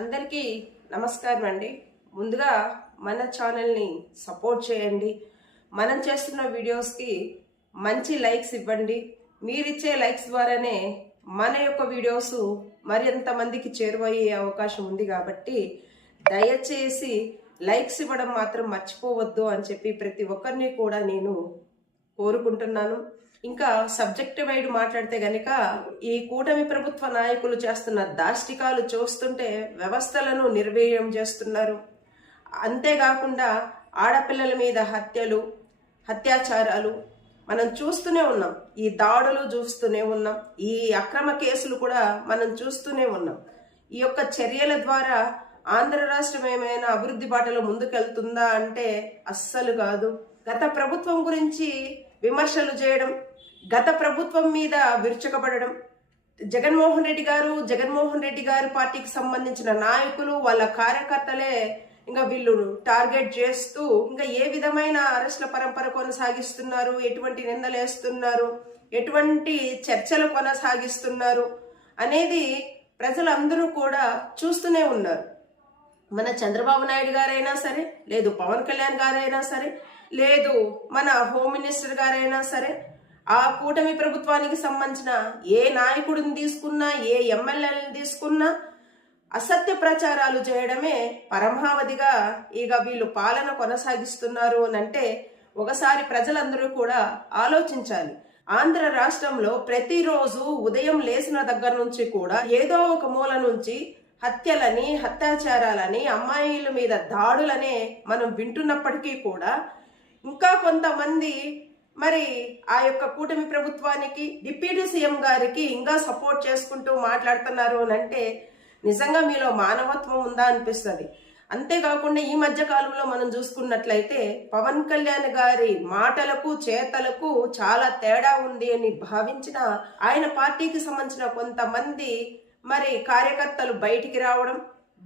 అందరికీ నమస్కారం అండి. ముందుగా మన ఛానల్ని సపోర్ట్ చేయండి. మనం చేస్తున్న వీడియోస్కి మంచి లైక్స్ ఇవ్వండి. మీరిచ్చే లైక్స్ ద్వారానే మన యొక్క వీడియోస్ మరింత మందికి చేరువయ్యే అవకాశం ఉంది కాబట్టి దయచేసి లైక్స్ ఇవ్వడం మాత్రం మర్చిపోవద్దు అని చెప్పి ప్రతి ఒక్కరిని కూడా నేను కోరుకుంటున్నాను. ఇంకా సబ్జెక్ట్ వైడ్ మాట్లాడితే గనక ఈ కూటమి ప్రభుత్వ నాయకులు చేస్తున్న దాష్టికాలు చూస్తుంటే వ్యవస్థలను నిర్వీర్యం చేస్తున్నారు. అంతేకాకుండా ఆడపిల్లల మీద హత్యలు హత్యాచారాలు మనం చూస్తూనే ఉన్నాం. ఈ దాడులు చూస్తూనే ఉన్నాం. ఈ అక్రమ కేసులు కూడా మనం చూస్తూనే ఉన్నాం. ఈ యొక్క చర్యల ద్వారా ఆంధ్ర రాష్ట్రం ఏమైనా అభివృద్ధి బాటలో ముందుకెళ్తుందా అంటే అస్సలు కాదు. గత ప్రభుత్వం గురించి విమర్శలు చేయడం గత ప్రభుత్వం మీద విరుచుకపడడం జగన్మోహన్ రెడ్డి గారు జగన్మోహన్ రెడ్డి గారి పార్టీకి సంబంధించిన నాయకులు వాళ్ళ కార్యకర్తలే ఇంకా వీళ్ళు టార్గెట్ చేస్తూ ఇంకా ఏ విధమైన అరెస్టుల పరంపర కొనసాగిస్తున్నారు ఎటువంటి నిందలేస్తున్నారు ఎటువంటి చర్చలు కొనసాగిస్తున్నారు అనేది ప్రజలందరూ కూడా చూస్తూనే ఉన్నారు. మన చంద్రబాబు నాయుడు గారైనా సరే లేదు పవన్ కళ్యాణ్ గారైనా సరే లేదు మన హోమ్ మినిస్టర్ గారైనా సరే ఆ కూటమి ప్రభుత్వానికి సంబంధించిన ఏ నాయకుడిని తీసుకున్నా ఏ ఎమ్మెల్యేలను తీసుకున్నా అసత్య ప్రచారాలు చేయడమే పరమావధిగా ఇక వీళ్ళు పాలన కొనసాగిస్తున్నారు అని అంటే ఒకసారి ప్రజలందరూ కూడా ఆలోచించాలి. ఆంధ్ర రాష్ట్రంలో ప్రతిరోజు ఉదయం లేచిన దగ్గర నుంచి కూడా ఏదో ఒక మూల నుంచి హత్యలని హత్యాచారాలని అమ్మాయిల మీద దాడులనే మనం వింటున్నప్పటికీ కూడా ఇంకా కొంతమంది మరి ఆ యొక్క కూటమి ప్రభుత్వానికి డిప్యూటీ సీఎం గారికి ఇంకా సపోర్ట్ చేసుకుంటూ మాట్లాడుతున్నారు అని అంటే నిజంగా మీలో మానవత్వం ఉందా అనిపిస్తుంది. అంతేకాకుండా ఈ మధ్య కాలంలో మనం చూసుకున్నట్లయితే పవన్ కళ్యాణ్ గారి మాటలకు చేతలకు చాలా తేడా ఉంది అని భావించిన ఆయన పార్టీకి సంబంధించిన కొంతమంది మరి కార్యకర్తలు బయటికి రావడం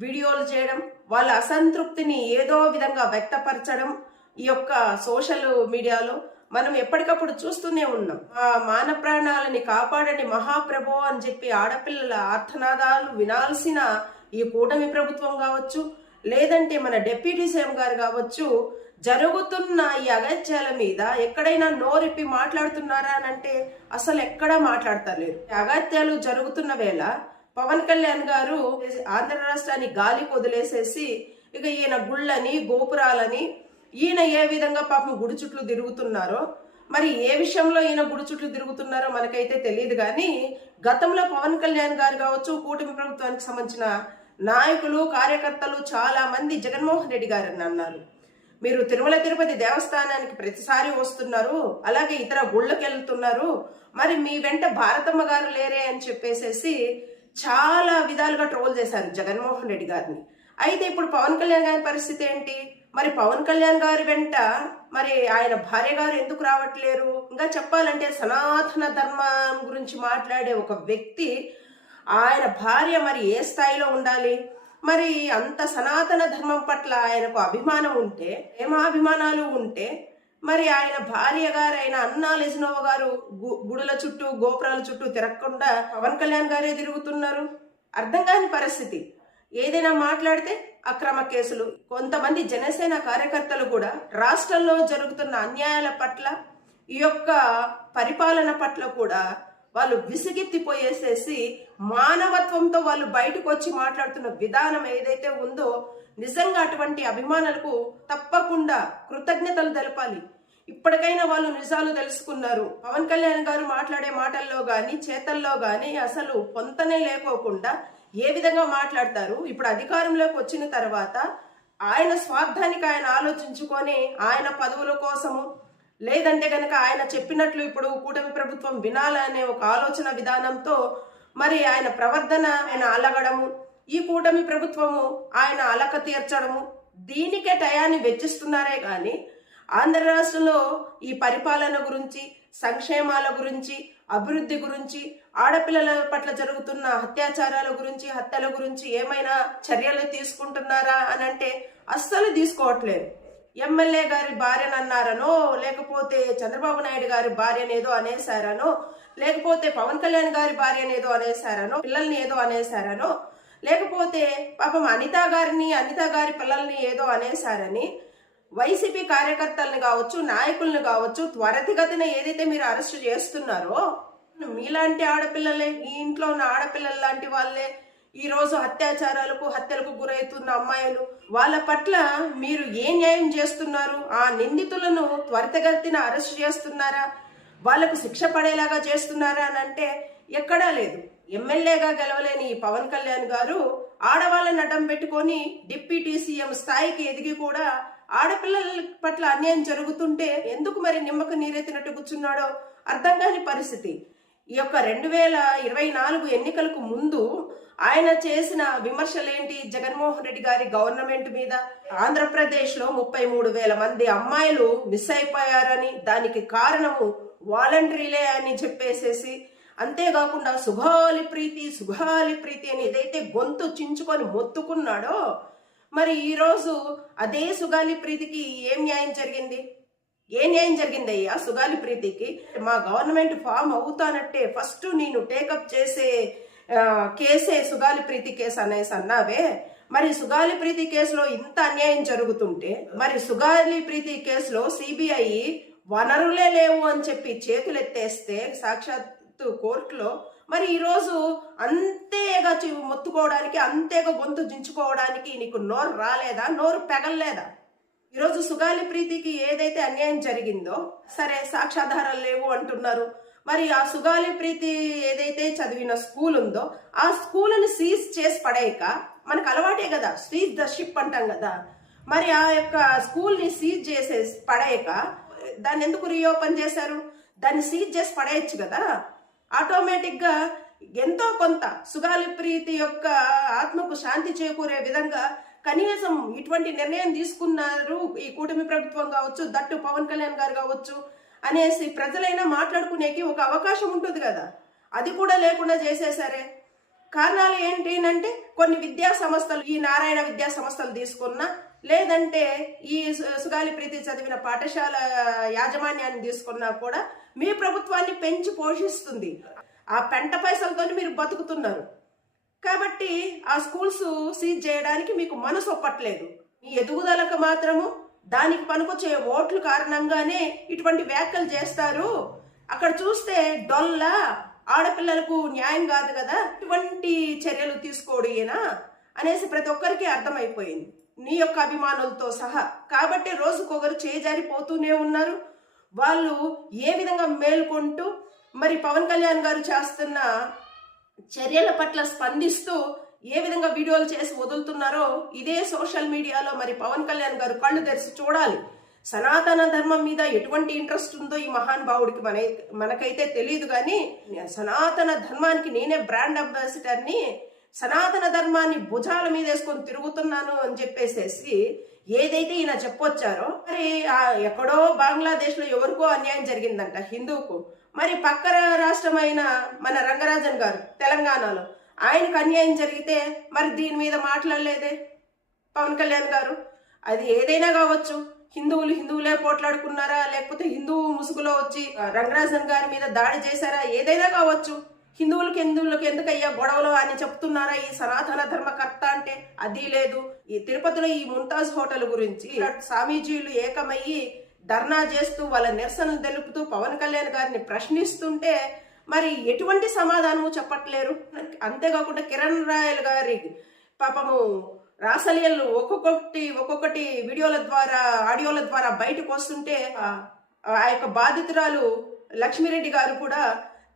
వీడియోలు చేయడం వాళ్ళ అసంతృప్తిని ఏదో విధంగా వ్యక్తపరచడం ఈ యొక్క సోషల్ మీడియాలో మనం ఎప్పటికప్పుడు చూస్తూనే ఉన్నాం. ఆ మాన ప్రాణాలని కాపాడని మహాప్రభో అని చెప్పి ఆడపిల్లల ఆర్తనాదాలు వినాల్సిన ఈ కూటమి ప్రభుత్వం కావచ్చు లేదంటే మన డిప్యూటీ సీఎం గారు కావచ్చు జరుగుతున్న ఈ అగత్యాల మీద ఎక్కడైనా నోరిప్పి మాట్లాడుతున్నారా అని అంటే అసలు ఎక్కడా మాట్లాడతలేరు అగత్యాలు జరుగుతున్న వేళ పవన్ కళ్యాణ్ గారు ఆంధ్ర రాష్ట్రాన్ని గాలికి వదిలేసేసి ఇక ఈయన గుళ్ళని గోపురాలని ఈయన ఏ విధంగా పాపం గుడి చుట్లు తిరుగుతున్నారో మరి ఏ విషయంలో ఈయన గుడి చుట్లు తిరుగుతున్నారో మనకైతే తెలియదు కానీ గతంలో పవన్ కళ్యాణ్ గారు కావచ్చు కూటమి ప్రభుత్వానికి సంబంధించిన నాయకులు కార్యకర్తలు చాలా మంది జగన్మోహన్ రెడ్డి గారని అన్నారు. మీరు తిరుమల తిరుపతి దేవస్థానానికి ప్రతిసారి వస్తున్నారు అలాగే ఇతర గుళ్ళకి వెళ్తున్నారు మరి మీ వెంట భారతమ్మ గారు లేరే అని చెప్పేసేసి చాలా విధాలుగా ట్రోల్ చేశారు జగన్మోహన్ రెడ్డి గారిని. అయితే ఇప్పుడు పవన్ కళ్యాణ్ గారి పరిస్థితి ఏంటి? మరి పవన్ కళ్యాణ్ గారి వెంట మరి ఆయన భార్య గారు ఎందుకు రావట్లేరు? ఇంకా చెప్పాలంటే సనాతన ధర్మం గురించి మాట్లాడే ఒక వ్యక్తి ఆయన భార్య మరి ఏ స్థాయిలో ఉండాలి? మరి అంత సనాతన ధర్మం పట్ల ఆయనకు అభిమానం ఉంటే ప్రేమాభిమానాలు ఉంటే మరి ఆయన భార్య గారైన అన్నా లెజినోవ గారు గుడుల చుట్టూ గోపురాల చుట్టూ తిరగకుండా పవన్ కళ్యాణ్ గారే తిరుగుతున్నారు? అర్థం కాని పరిస్థితి. ఏదైనా మాట్లాడితే అక్రమ కేసులు. కొంతమంది జనసేన కార్యకర్తలు కూడా రాష్ట్రంలో జరుగుతున్న అన్యాయాల పట్ల ఈ యొక్క పరిపాలన పట్ల కూడా వాళ్ళు విసిగెత్తిపోయేసేసి మానవత్వంతో వాళ్ళు బయటకు వచ్చి మాట్లాడుతున్న విధానం ఏదైతే ఉందో నిజంగా అటువంటి అభిమానులకు తప్పకుండా కృతజ్ఞతలు తెలపాలి. ఇప్పటికైనా వాళ్ళు నిజాలు తెలుసుకున్నారు. పవన్ కళ్యాణ్ గారు మాట్లాడే మాటల్లో కానీ చేతల్లో కానీ అసలు పొంతనే లేకోకుండా ఏ విధంగా మాట్లాడతారు? ఇప్పుడు అధికారంలోకి వచ్చిన తర్వాత ఆయన స్వార్థానికి ఆయన ఆలోచించుకొని ఆయన పదవుల కోసము లేదంటే కనుక ఆయన చెప్పినట్లు ఇప్పుడు కూటమి ప్రభుత్వం వినాలనే ఒక ఆలోచన విధానంతో మరి ఆయన ప్రవర్తన ఆయన అలగడము ఈ కూటమి ప్రభుత్వము ఆయన అలక తీర్చడము దీనికే టయాన్ని వెచ్చిస్తున్నారే కానీ ఆంధ్ర రాష్ట్రంలో ఈ పరిపాలన గురించి సంక్షేమాల గురించి అభివృద్ధి గురించి ఆడపిల్లల పట్ల జరుగుతున్న అత్యాచారాల గురించి హత్యల గురించి ఏమైనా చర్యలు తీసుకుంటున్నారా అని అంటే అస్సలు తీసుకోవట్లేదు. ఎమ్మెల్యే గారి భార్యనన్నారనో లేకపోతే చంద్రబాబు నాయుడు గారి భార్యనేదో అనేసారనో లేకపోతే పవన్ కళ్యాణ్ గారి భార్యనేదో అనేసారనో పిల్లల్ని ఏదో అనేసారనో లేకపోతే పాపం అనిత గారిని అనిత గారి పిల్లల్ని ఏదో అనేసారని వైసీపీ కార్యకర్తల్ని కావచ్చు నాయకుల్ని కావచ్చు త్వరితగతిన ఏదైతే మీరు అరెస్ట్ చేస్తున్నారో మీలాంటి ఆడపిల్లలే ఈ ఇంట్లో ఉన్న ఆడపిల్లల లాంటి వాళ్ళే. ఈరోజు అత్యాచారాలకు హత్యలకు గురవుతున్న అమ్మాయిలు. వాళ్ళ పట్ల మీరు ఏ న్యాయం చేస్తున్నారు? ఆ నిందితులను త్వరితగతిన అరెస్ట్ చేస్తున్నారా? వాళ్ళకు శిక్ష పడేలాగా చేస్తున్నారా అని అంటే ఎక్కడా లేదు. ఎమ్మెల్యేగా గెలవలేని ఈ పవన్ కళ్యాణ్ గారు ఆడవాళ్ళని అడ్డం పెట్టుకొని డిప్యూటీ సీఎం స్థాయికి ఎదిగి కూడా ఆడపిల్లల పట్ల అన్యాయం జరుగుతుంటే ఎందుకు మరి నిమ్మకు నీరెత్తినట్టు కూర్చున్నాడో అర్థం కాని పరిస్థితి. ఈ యొక్క రెండు వేల ఇరవై నాలుగు ఎన్నికలకు ముందు ఆయన చేసిన విమర్శలేంటి? జగన్మోహన్ రెడ్డి గారి గవర్నమెంట్ మీద ఆంధ్రప్రదేశ్లో ముప్పై మూడు వేల మంది అమ్మాయిలు మిస్ అయిపోయారని దానికి కారణము వాలంటరీలే అని చెప్పేసేసి అంతేకాకుండా సుభాలి ప్రీతి సుగాలి ప్రీతి అని ఏదైతే గొంతు చించుకొని మొత్తుకున్నాడో మరి ఈరోజు అదే సుగాలి ప్రీతికి ఏం న్యాయం జరిగింది? ఏ న్యాయం జరిగింది అయ్యా? సుగాలి ప్రీతికి మా గవర్నమెంట్ ఫామ్ అవుతానట్టే. ఫస్ట్ నేను టేకప్ చేసే కేసే సుగాలి ప్రీతి కేసు అనేసి అన్నావే. మరి సుగాలి ప్రీతి కేసులో ఇంత అన్యాయం జరుగుతుంటే మరి సుగాలి ప్రీతి కేసులో సిబిఐ వనరులే లేవు అని చెప్పి చేతులెత్తేస్తే సాక్షాత్తు కోర్టులో మరి ఈరోజు అంతేగా మొత్తుకోవడానికి అంతేగా గొంతు దించుకోవడానికి నీకు నోరు రాలేదా? నోరు పెగల్లేదా? ఈరోజు సుగాలి ప్రీతికి ఏదైతే అన్యాయం జరిగిందో సరే సాక్ష్యాధారాలు లేవు అంటున్నారు. మరి ఆ సుగాలి ప్రీతి ఏదైతే చదివిన స్కూల్ ఉందో ఆ స్కూల్ని సీజ్ చేసి పడేయక మనకు అలవాటే కదా సీజ్ ద షిప్ అంటాం కదా. మరి ఆ యొక్క స్కూల్ని సీజ్ చేసే పడేయక దాన్ని ఎందుకు రీఓపెన్ చేశారు? దాన్ని సీజ్ చేసి పడేయచ్చు కదా. ఆటోమేటిక్గా ఎంతో కొంత సుగాలి ప్రీతి యొక్క ఆత్మకు శాంతి చేకూరే విధంగా కనీసం ఇటువంటి నిర్ణయం తీసుకున్నారు ఈ కూటమి ప్రభుత్వం కావచ్చు దట్టు పవన్ కళ్యాణ్ గారు కావచ్చు అనేసి ప్రజలైనా మాట్లాడుకునేకి ఒక అవకాశం ఉంటుంది కదా. అది కూడా లేకుండా చేసేసారే కారణాలు ఏంటి అంటే కొన్ని విద్యా సంస్థలు ఈ నారాయణ విద్యా సంస్థలు తీసుకున్నా లేదంటే ఈ సుగాలి ప్రీతి చదివిన పాఠశాల యాజమాన్యాన్ని తీసుకున్నా కూడా మీ ప్రభుత్వాన్ని పెంచి పోషిస్తుంది. ఆ పెంట పైసలతో మీరు బతుకుతున్నారు. కాబట్టి ఆ స్కూల్స్ సీజ్ చేయడానికి మీకు మనసు ఒప్పట్లేదు. మీ ఎదుగుదలకు మాత్రము దానికి పనికొచ్చే ఓట్ల కారణంగానే ఇటువంటి వ్యాఖ్యలు చేస్తారు. అక్కడ చూస్తే డొల్ల ఆడపిల్లలకు న్యాయం కాదు కదా ఇటువంటి చర్యలు తీసుకోడు ఈయన అనేసి ప్రతి ఒక్కరికి అర్థమైపోయింది. నీ యొక్క అభిమానులతో సహా. కాబట్టి రోజుకొకరు చేజారిపోతూనే ఉన్నారు. వాళ్ళు ఏ విధంగా మేల్కొంటూ మరి పవన్ కళ్యాణ్ గారు చేస్తున్న చర్యల పట్ల స్పందిస్తూ ఏ విధంగా వీడియోలు చేసి వదులుతున్నారో ఇదే సోషల్ మీడియాలో మరి పవన్ కళ్యాణ్ గారు కళ్ళు తెరిచి చూడాలి. సనాతన ధర్మం మీద ఎటువంటి ఇంట్రెస్ట్ ఉందో ఈ మహానుభావుడికి మన మనకైతే తెలియదు కానీ సనాతన ధర్మానికి నేనే బ్రాండ్ అంబాసిడర్ని సనాతన ధర్మాన్ని భుజాల మీద వేసుకొని తిరుగుతున్నాను అని చెప్పేసేసి ఏదైతే ఈయన చెప్పొచ్చారో మరి ఎక్కడో బంగ్లాదేశ్లో ఎవరికో అన్యాయం జరిగిందంట హిందువుకు. మరి పక్క రాష్ట్రమైన మన రంగరాజన్ గారు తెలంగాణలో ఆయనకు అన్యాయం జరిగితే మరి దీని మీద మాట్లాడలేదే పవన్ కళ్యాణ్ గారు? అది ఏదైనా కావచ్చు. హిందువులు హిందువులే పోట్లాడుకున్నారా? లేకపోతే హిందువు ముసుగులో వచ్చి రంగరాజన్ గారి మీద దాడి చేశారా? ఏదైనా కావచ్చు. హిందువులకు హిందువులకు ఎందుకయ్యా గొడవలు అని చెప్తున్నారా ఈ సనాతన ధర్మకర్త అంటే? అది లేదు. ఈ తిరుపతిలో ఈ ముంతాజ్ హోటల్ గురించి స్వామీజీలు ఏకమయ్యి ధర్నా చేస్తూ వాళ్ళ నిరసనలు తెలుపుతూ పవన్ కళ్యాణ్ గారిని ప్రశ్నిస్తుంటే మరి ఎటువంటి సమాధానము చెప్పట్లేరు. అంతేకాకుండా కిరణ్ రాయల్ గారి పాపము రాసలీలు ఒక్కొక్కటి ఒక్కొక్కటి వీడియోల ద్వారా ఆడియోల ద్వారా బయటకు వస్తుంటే ఆ- ఆ యొక్క బాధితురాలు లక్ష్మీరెడ్డి గారు కూడా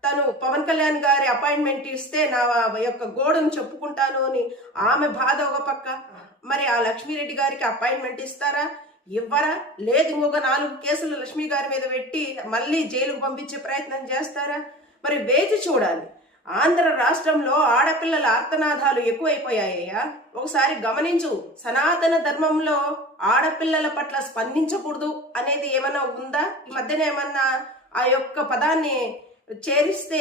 తను పవన్ కళ్యాణ్ గారి అపాయింట్మెంట్ ఇస్తే నా యొక్క గోడను చెప్పుకుంటాను అని ఆమె బాధ ఒక పక్క. మరి ఆ లక్ష్మీరెడ్డి గారికి అపాయింట్మెంట్ ఇస్తారా? ఇవ్వరా? లేదు ఇంకొక నాలుగు కేసులు లక్ష్మీ గారి మీద పెట్టి మళ్ళీ జైలుకు పంపించే ప్రయత్నం చేస్తారా? మరి వేచి చూడాలి. ఆంధ్ర రాష్ట్రంలో ఆడపిల్లల ఆర్తనాదాలు ఎక్కువైపోయాయ్యా. ఒకసారి గమనించు సనాతన ధర్మంలో ఆడపిల్లల పట్ల స్పందించకూడదు అనేది ఏమైనా ఉందా? ఈ మధ్యన ఏమన్నా ఆ యొక్క పదాన్ని చేరిస్తే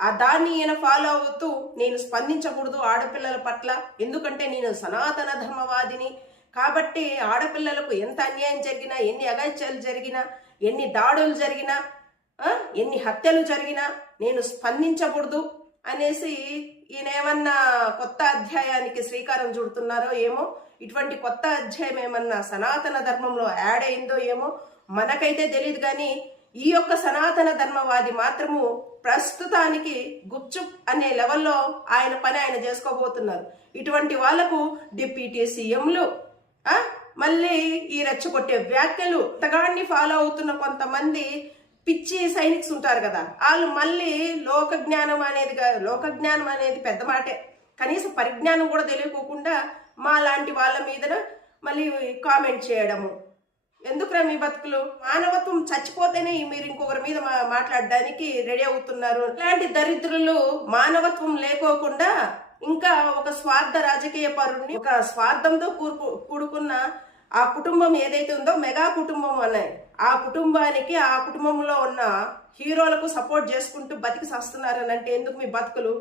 ఆ దాన్ని ఈయన ఫాలో అవుతూ నేను స్పందించకూడదు ఆడపిల్లల పట్ల. ఎందుకంటే నేను సనాతన ధర్మవాదిని. కాబట్టి ఆడపిల్లలకు ఎంత అన్యాయం జరిగినా ఎన్ని అగత్యాలు జరిగినా ఎన్ని దాడులు జరిగినా ఎన్ని హత్యలు జరిగినా నేను స్పందించకూడదు అనేసి ఈయన ఏమన్నా కొత్త అధ్యాయానికి శ్రీకారం చుడుతున్నారో ఏమో ఇటువంటి కొత్త అధ్యాయం ఏమన్నా సనాతన ధర్మంలో యాడ్ అయిందో ఏమో మనకైతే తెలియదు కానీ ఈ యొక్క సనాతన ధర్మవాది మాత్రము ప్రస్తుతానికి గుప్చుప్ అనే లెవెల్లో ఆయన పని ఆయన చేసుకోబోతున్నారు. ఇటువంటి వాళ్ళకు డిప్యూటీ సీఎంలు మళ్ళీ ఈ రెచ్చగొట్టే వ్యాఖ్యలు తగాన్ని ఫాలో అవుతున్న కొంతమంది పిచ్చి సైనిక్స్ ఉంటారు కదా వాళ్ళు మళ్ళీ లోక జ్ఞానం అనేది లోక జ్ఞానం అనేది పెద్ద మాటే. కనీసం పరిజ్ఞానం కూడా తెలియకోకుండా మా లాంటి వాళ్ళ మీదన మళ్ళీ కామెంట్ చేయడము ఎందుకురా మీ బతుకులు? మానవత్వం చచ్చిపోతేనే మీరు ఇంకొకరి మీద మాట్లాడడానికి రెడీ అవుతున్నారు. ఇలాంటి దరిద్రులు మానవత్వం లేకోకుండా ఇంకా ఒక స్వార్థ రాజకీయ పరుడిని ఒక స్వార్థంతో కూరుకు కూడుకున్న ఆ కుటుంబం ఏదైతే ఉందో మెగా కుటుంబం అనే ఆ కుటుంబానికి ఆ కుటుంబంలో ఉన్న హీరోలకు సపోర్ట్ చేసుకుంటూ బతికి సస్తున్నారు అంటే ఎందుకు మీ బతుకులు?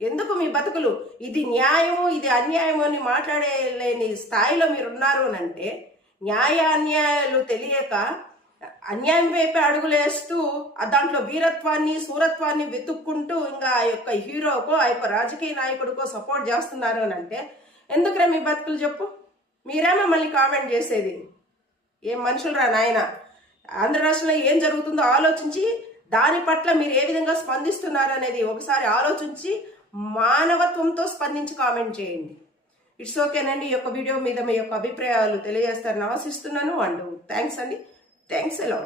ఎందుకు మీ బతుకులు? ఇది న్యాయము ఇది అన్యాయము అని మాట్లాడలేని స్థాయిలో మీరు ఉన్నారు అని అంటే న్యాయ అన్యాయాలు తెలియక అన్యాయం వైపే అడుగులేస్తూ ఆ దాంట్లో వీరత్వాన్ని సూరత్వాన్ని వెతుక్కుంటూ ఇంకా ఆ యొక్క హీరోకో ఆ యొక్క రాజకీయ నాయకుడికో సపోర్ట్ చేస్తున్నారు అని అంటే ఎందుకురా మీ బతుకులు చెప్పు? మీరేమో మళ్ళీ కామెంట్ చేసేది. ఏం మనుషులరా నాయన? ఆంధ్ర రాష్ట్రంలో ఏం జరుగుతుందో ఆలోచించి దాని పట్ల మీరు ఏ విధంగా స్పందిస్తున్నారు అనేది ఒకసారి ఆలోచించి మానవత్వంతో స్పందించి కామెంట్ చేయండి. ఇట్స్ ఓకేనండి ఈ యొక్క వీడియో మీద మీ యొక్క అభిప్రాయాలు తెలియజేస్తారని ఆశిస్తున్నాను. అండ్ థ్యాంక్స్ అండి థ్యాంక్స్ ఎలా